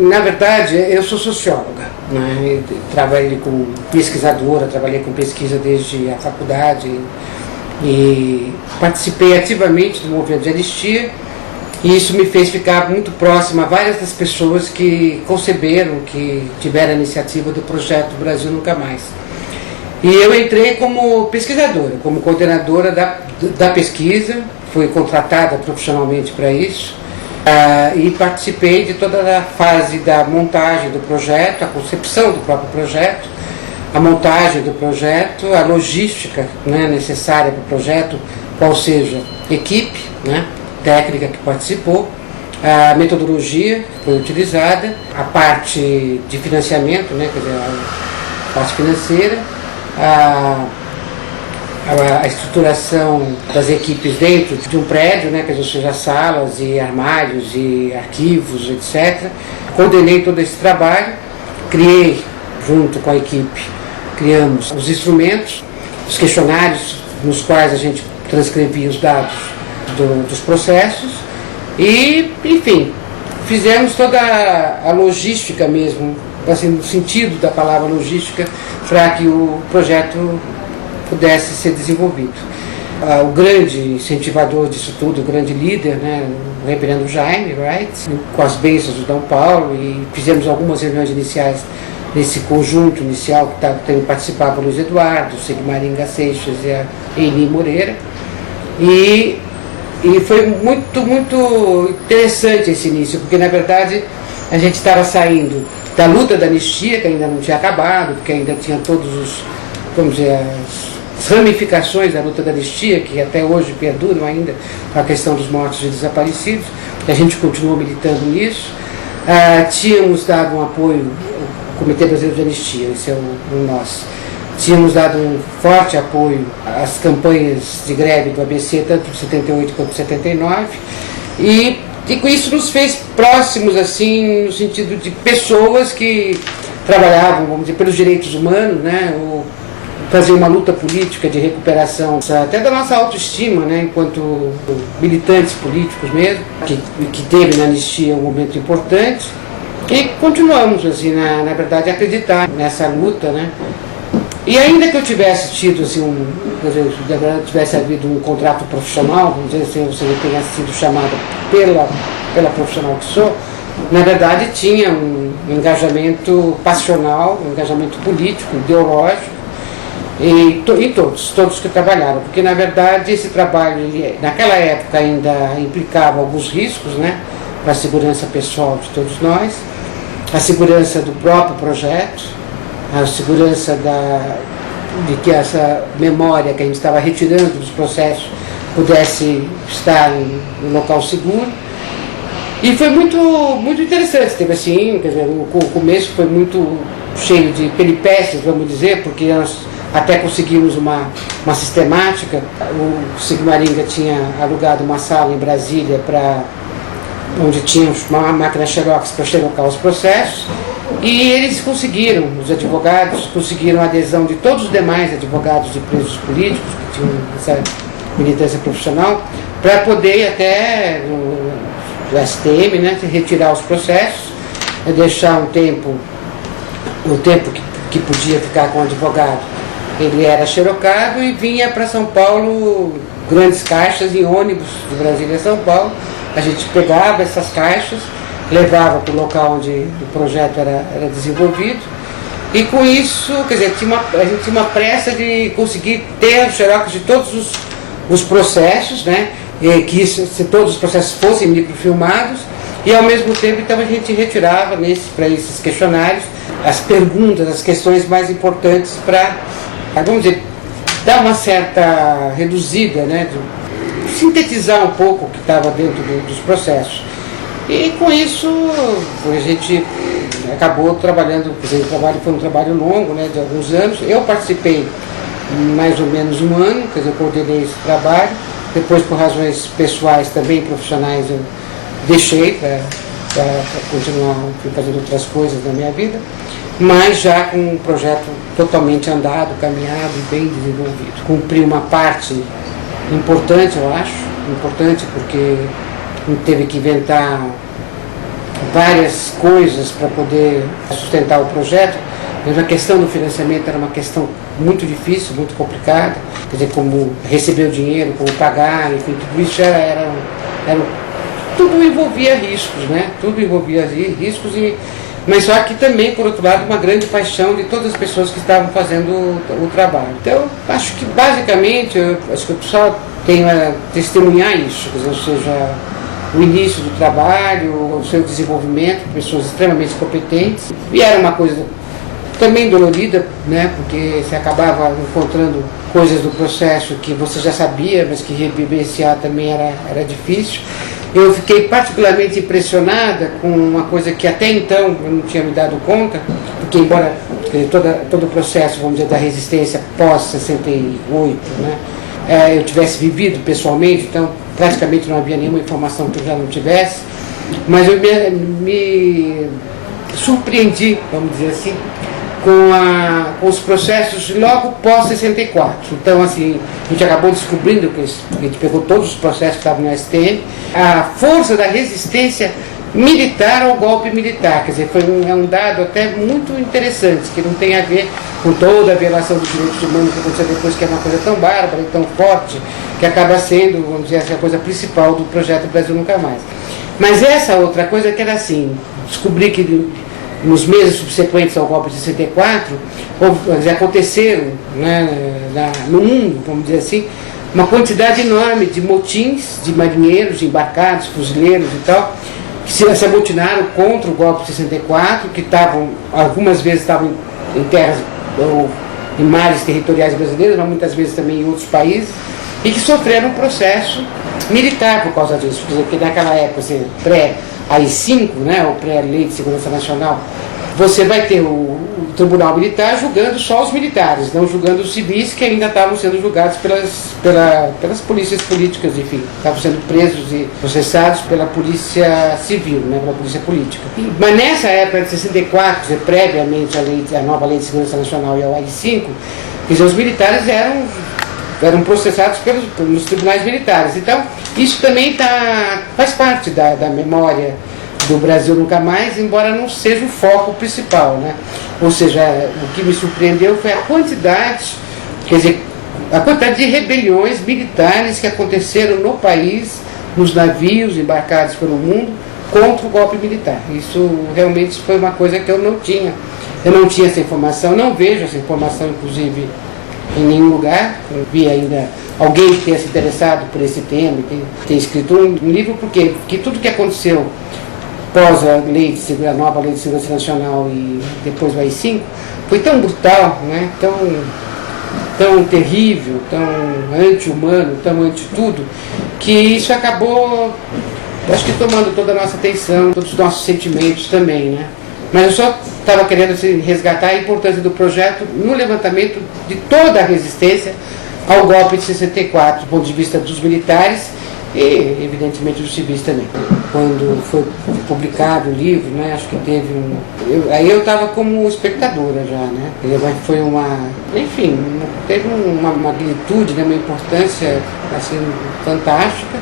Na verdade, eu sou socióloga, né? Trabalhei com pesquisadora, trabalhei com pesquisa desde a faculdade e participei ativamente do movimento de anistia, e isso me fez ficar muito próxima a várias das pessoas que conceberam, que tiveram a iniciativa do projeto Brasil Nunca Mais. E eu entrei como pesquisadora, como coordenadora da pesquisa, fui contratada profissionalmente para isso. E participei de toda a fase da montagem do projeto, a concepção do próprio projeto, a montagem do projeto, a logística, né, necessária para o projeto, qual seja equipe, né, técnica que participou, a metodologia que foi utilizada, a parte de financiamento, né, quer dizer, a parte financeira, a estruturação das equipes dentro de um prédio, né, quer dizer, ou seja, salas e armários e arquivos, etc. Coordenei todo esse trabalho, criei, junto com a equipe, criamos os instrumentos, os questionários nos quais a gente transcrevia os dados dos processos e, enfim, fizemos toda a logística mesmo, assim, no sentido da palavra logística, para que o projeto pudesse ser desenvolvido. O grande incentivador disso tudo, o grande líder, né, o reverendo Jaime Wright, com as bênçãos do Dom Paulo, e fizemos algumas reuniões iniciais nesse conjunto inicial que participava o Luiz Eduardo, o Sigmaringa Seixas e a Eli Moreira, e foi muito, muito interessante esse início, porque na verdade a gente estava saindo da luta da anistia, que ainda não tinha acabado, porque ainda tinha todos os, vamos dizer, as ramificações da luta da anistia, que até hoje perduram ainda, a questão dos mortos e desaparecidos, que a gente continuou militando nisso. Tínhamos dado um apoio, o Comitê Brasileiro de Anistia, esse é o nosso, tínhamos dado um forte apoio às campanhas de greve do ABC, tanto de 78 quanto de 79, e com isso nos fez próximos, assim, no sentido de pessoas que trabalhavam, vamos dizer, pelos direitos humanos, né, fazer uma luta política de recuperação até da nossa autoestima, né, enquanto militantes políticos mesmo, que teve na anistia um momento importante, e continuamos, assim, na verdade, a acreditar nessa luta, né. E ainda que eu tivesse tido, assim, tivesse havido um contrato profissional, vamos dizer assim, você tenha sido chamada pela profissional que sou, na verdade tinha um engajamento passional, um engajamento político, ideológico, e todos que trabalharam, porque na verdade esse trabalho, naquela época ainda implicava alguns riscos, né, para a segurança pessoal de todos nós, a segurança do próprio projeto, a segurança de que essa memória que a gente estava retirando dos processos pudesse estar em um local seguro. E foi muito, muito interessante, teve assim, quer dizer, o começo foi muito cheio de peripécias, vamos dizer, porque nós até conseguimos uma sistemática. O Sigmaringa tinha alugado uma sala em Brasília onde tinha uma máquina xerox para xerocar os processos, e eles conseguiram, os advogados conseguiram a adesão de todos os demais advogados de presos políticos que tinham essa militância profissional, para poder ir até o STM, né, retirar os processos, deixar o tempo que podia ficar com o advogado, ele era xerocado e vinha para São Paulo, grandes caixas em ônibus de Brasília a São Paulo. A gente pegava essas caixas, levava para o local onde o projeto era desenvolvido, e com isso, quer dizer, a gente tinha uma pressa de conseguir ter o xerox de todos os processos, né, e que se todos os processos fossem microfilmados, e ao mesmo tempo então a gente retirava para esses questionários as perguntas, as questões mais importantes para, vamos dizer, dar uma certa reduzida, né, sintetizar um pouco o que estava dentro dos processos. E com isso a gente acabou trabalhando, quer dizer, o trabalho foi um trabalho longo, né, de alguns anos. Eu participei mais ou menos um ano, quer dizer, eu coordenei esse trabalho. Depois, por razões pessoais também, profissionais, eu deixei para continuar fazendo outras coisas na minha vida, mas já com um projeto totalmente andado, caminhado e bem desenvolvido. Cumpri uma parte importante, eu acho, importante porque teve que inventar várias coisas para poder sustentar o projeto. Mas a questão do financiamento era uma questão muito difícil, muito complicada. Quer dizer, como receber o dinheiro, como pagar, enfim, tudo isso tudo envolvia riscos, né? Tudo envolvia riscos, mas só que também, por outro lado, uma grande paixão de todas as pessoas que estavam fazendo o trabalho. Então, acho que basicamente, acho que o pessoal tem a testemunhar isso, quer dizer, ou seja, o início do trabalho, o seu desenvolvimento, pessoas extremamente competentes, e era uma coisa também dolorida, né, porque você acabava encontrando coisas do processo que você já sabia, mas que revivenciar também era difícil. Eu fiquei particularmente impressionada com uma coisa que até então eu não tinha me dado conta, porque embora todo o processo, vamos dizer, da resistência pós-68, né, eu tivesse vivido pessoalmente, então praticamente não havia nenhuma informação que eu já não tivesse, mas eu me surpreendi, vamos dizer assim, com os processos logo pós-64. Então, assim, a gente acabou descobrindo, que a gente pegou todos os processos que estavam no STM, a força da resistência militar ao golpe militar. Quer dizer, foi um dado até muito interessante, que não tem a ver com toda a violação dos direitos humanos que aconteceu depois, que é uma coisa tão bárbara e tão forte, que acaba sendo, vamos dizer assim, a coisa principal do projeto Brasil Nunca Mais. Mas essa outra coisa que era assim, descobri que nos meses subsequentes ao golpe de 64, aconteceram, né, no mundo, vamos dizer assim, uma quantidade enorme de motins de marinheiros, de embarcados, fuzileiros e tal, que se amotinaram contra o golpe de 64, que algumas vezes estavam em terras ou em mares territoriais brasileiros, mas muitas vezes também em outros países, e que sofreram um processo militar por causa disso, porque naquela época, assim, pré-AI-5, né, ou pré-Lei de Segurança Nacional, você vai ter o Tribunal Militar julgando só os militares, não julgando os civis que ainda estavam sendo julgados pelas polícias políticas, enfim, estavam sendo presos e processados pela polícia civil, né, pela polícia política. Mas nessa época de 64, previamente a nova Lei de Segurança Nacional e ao AI-5, quer dizer, os militares eram processados pelos tribunais militares. Então, isso também faz parte da memória do Brasil Nunca Mais, embora não seja o foco principal, né? Ou seja, o que me surpreendeu foi a quantidade, quer dizer, a quantidade de rebeliões militares que aconteceram no país, nos navios embarcados pelo mundo, contra o golpe militar. Isso realmente foi uma coisa que eu não tinha. Eu não tinha essa informação, não vejo essa informação, inclusive, em nenhum lugar. Eu vi ainda alguém que tenha se interessado por esse tema, que tenha escrito um livro, porque tudo que aconteceu pós a nova Lei de Segurança Nacional e depois o AI-5, foi tão brutal, né? tão terrível, tão anti-humano, tão anti-tudo, que isso acabou, acho que tomando toda a nossa atenção, todos os nossos sentimentos também, né? Mas eu só estava querendo resgatar a importância do projeto no levantamento de toda a resistência ao golpe de 64, do ponto de vista dos militares e, evidentemente, dos civis também. Quando foi publicado o livro, né, acho que teve aí eu estava como espectadora já, né? Foi teve uma magnitude, né, uma importância assim, fantástica.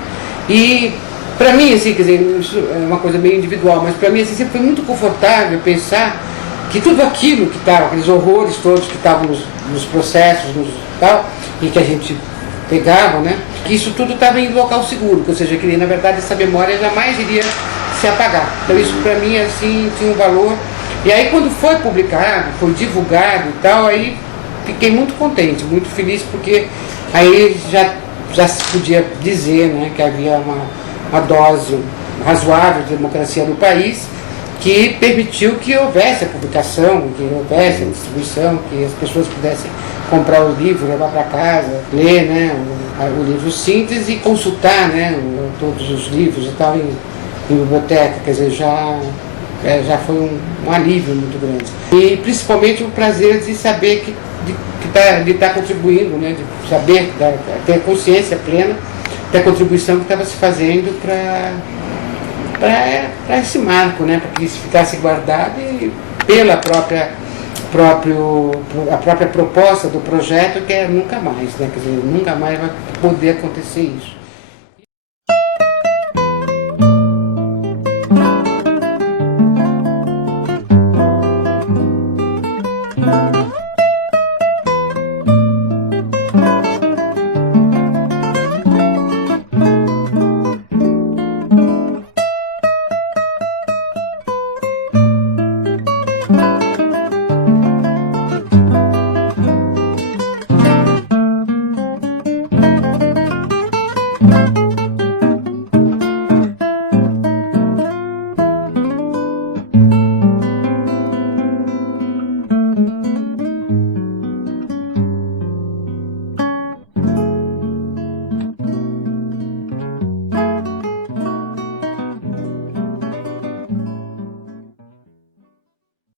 E, para mim, assim, quer dizer, isso é uma coisa meio individual, mas para mim assim, sempre foi muito confortável pensar que tudo aquilo que estava, aqueles horrores todos que estavam nos processos, tal, e que a gente pegava, né, que isso tudo estava em local seguro, ou seja, que na verdade essa memória jamais iria se apagar. Então isso para mim assim tinha um valor. E aí quando foi publicado, foi divulgado e tal, aí fiquei muito contente, muito feliz, porque aí já se podia dizer, né, que havia uma dose razoável de democracia no país, que permitiu que houvesse a publicação, que houvesse a distribuição, que as pessoas pudessem comprar o livro, levar para casa, ler, né, o livro síntese e consultar, né, todos os livros e tal em biblioteca. Quer dizer, já foi um alívio muito grande. E principalmente o prazer de saber de estar contribuindo, né, de saber, ter consciência plena da contribuição que estava se fazendo para esse marco, né, para que isso ficasse guardado e pela própria proposta do projeto, que é nunca mais, né, quer dizer, nunca mais vai poder acontecer isso.